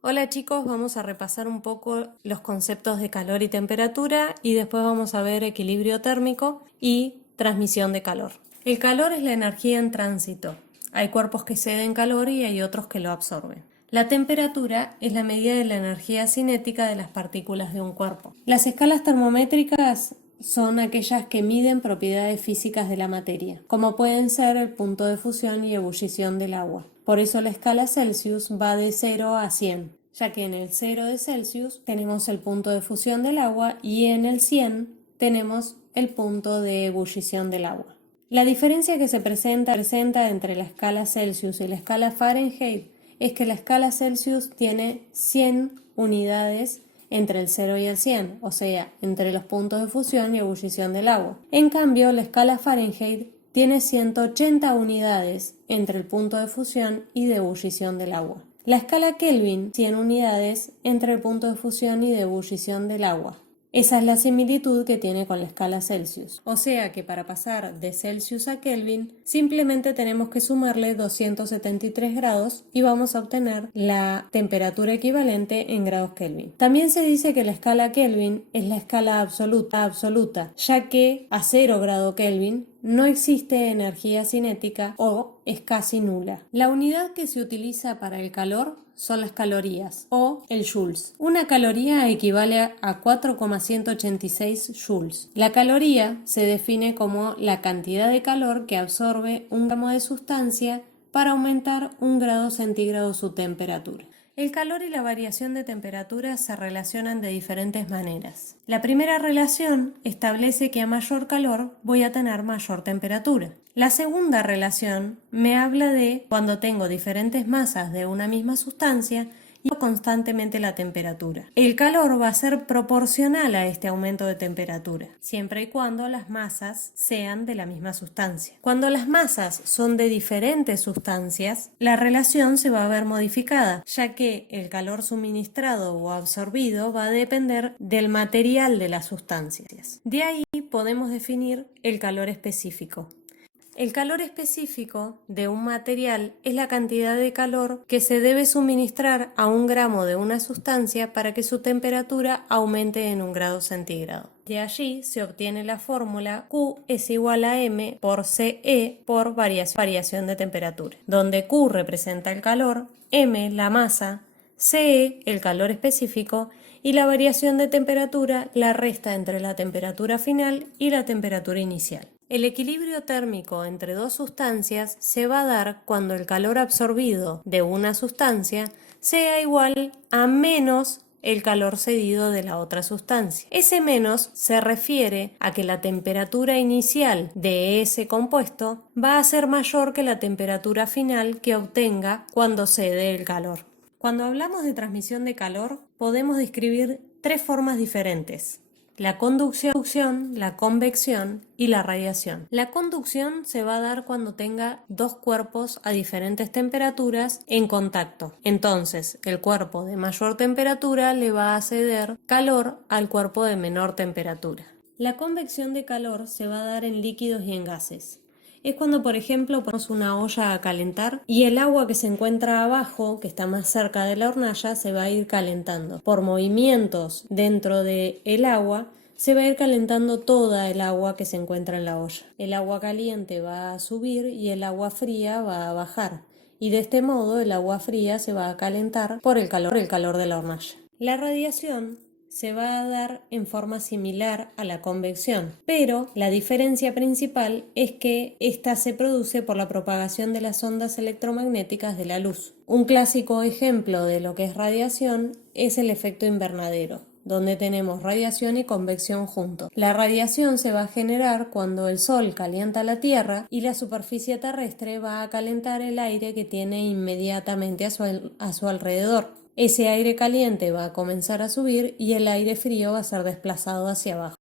Hola chicos, vamos a repasar un poco los conceptos de calor y temperatura y después vamos a ver equilibrio térmico y transmisión de calor. El calor es la energía en tránsito. Hay cuerpos que ceden calor y hay otros que lo absorben. La temperatura es la medida de la energía cinética de las partículas de un cuerpo. Las escalas termométricas son aquellas que miden propiedades físicas de la materia, como pueden ser el punto de fusión y ebullición del agua. Por eso la escala Celsius va de 0 a 100, ya que en el 0 de Celsius tenemos el punto de fusión del agua y en el 100 tenemos el punto de ebullición del agua. La diferencia que se presenta entre la escala Celsius y la escala Fahrenheit es que la escala Celsius tiene 100 unidades entre el 0 y el 100, o sea, entre los puntos de fusión y ebullición del agua. En cambio, la escala Fahrenheit tiene 180 unidades entre el punto de fusión y de ebullición del agua. La escala Kelvin, 100 unidades entre el punto de fusión y de ebullición del agua. Esa es la similitud que tiene con la escala Celsius. O sea que para pasar de Celsius a Kelvin, simplemente tenemos que sumarle 273 grados y vamos a obtener la temperatura equivalente en grados Kelvin. También se dice que la escala Kelvin es la escala absoluta, ya que a 0 grado Kelvin no existe energía cinética o es casi nula. La unidad que se utiliza para el calor son las calorías o el joules. Una caloría equivale a 4,186 joules. La caloría se define como la cantidad de calor que absorbe un gramo de sustancia para aumentar 1 grado centígrado su temperatura. El calor y la variación de temperatura se relacionan de diferentes maneras. La primera relación establece que a mayor calor voy a tener mayor temperatura. La segunda relación me habla de cuando tengo diferentes masas de una misma sustancia y constantemente la temperatura. El calor va a ser proporcional a este aumento de temperatura, siempre y cuando las masas sean de la misma sustancia. Cuando las masas son de diferentes sustancias, la relación se va a ver modificada, ya que el calor suministrado o absorbido va a depender del material de las sustancias. De ahí podemos definir el calor específico. El calor específico de un material es la cantidad de calor que se debe suministrar a 1 gramo de una sustancia para que su temperatura aumente en 1 grado centígrado. De allí se obtiene la fórmula Q es igual a M por CE por variación de temperatura, donde Q representa el calor, M la masa, CE el calor específico y la variación de temperatura la resta entre la temperatura final y la temperatura inicial. El equilibrio térmico entre dos sustancias se va a dar cuando el calor absorbido de una sustancia sea igual a menos el calor cedido de la otra sustancia. Ese menos se refiere a que la temperatura inicial de ese compuesto va a ser mayor que la temperatura final que obtenga cuando cede el calor. Cuando hablamos de transmisión de calor, podemos describir 3 formas diferentes: la conducción, la convección y la radiación. La conducción se va a dar cuando tenga dos cuerpos a diferentes temperaturas en contacto. Entonces, el cuerpo de mayor temperatura le va a ceder calor al cuerpo de menor temperatura. La convección de calor se va a dar en líquidos y en gases. Es cuando, por ejemplo, ponemos una olla a calentar y el agua que se encuentra abajo, que está más cerca de la hornalla, se va a ir calentando. Por movimientos dentro del agua, se va a ir calentando toda el agua que se encuentra en la olla. El agua caliente va a subir y el agua fría va a bajar. Y de este modo el agua fría se va a calentar por el calor de la hornalla. La radiación se va a dar en forma similar a la convección, pero la diferencia principal es que esta se produce por la propagación de las ondas electromagnéticas de la luz. Un clásico ejemplo de lo que es radiación es el efecto invernadero, donde tenemos radiación y convección juntos. La radiación se va a generar cuando el Sol calienta la Tierra y la superficie terrestre va a calentar el aire que tiene inmediatamente a su alrededor. Ese aire caliente va a comenzar a subir y el aire frío va a ser desplazado hacia abajo.